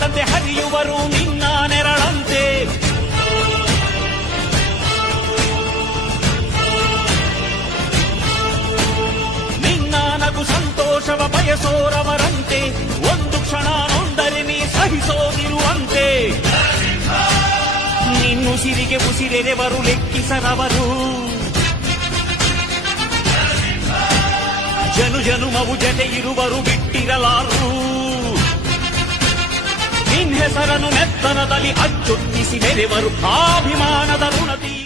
ಪ್ರವಾಹದಂತೆ ಹರಿಯುವರು ನಿನ್ನ ನೆರಳಂತೆ. ನಿನ್ನ ನಗು ಸಂತೋಷವ ಬಯಸೋರವರಂತೆ ಒಂದು ಕ್ಷಣ ನೊಂದರೆ ನೀ ಸಹಿಸೋದಿರುವಂತೆ. ನಿನ್ನುಸಿರಿಗೆ ಉಸಿರೆರೆವರು ಲೆಕ್ಕಿಸರವರು ಜನುಮವು ಜತೆ ಇರುವರು ಬಿಟ್ಟಿರಲಾರು. ನಿನ್ ಹೆಸರನ್ನು ನೆತ್ತನದಲ್ಲಿ ಅಚ್ಚೊತ್ತಿಸಿ ಮೆರೆವರು ಆಭಿಮಾನದ ಋಣತಿ.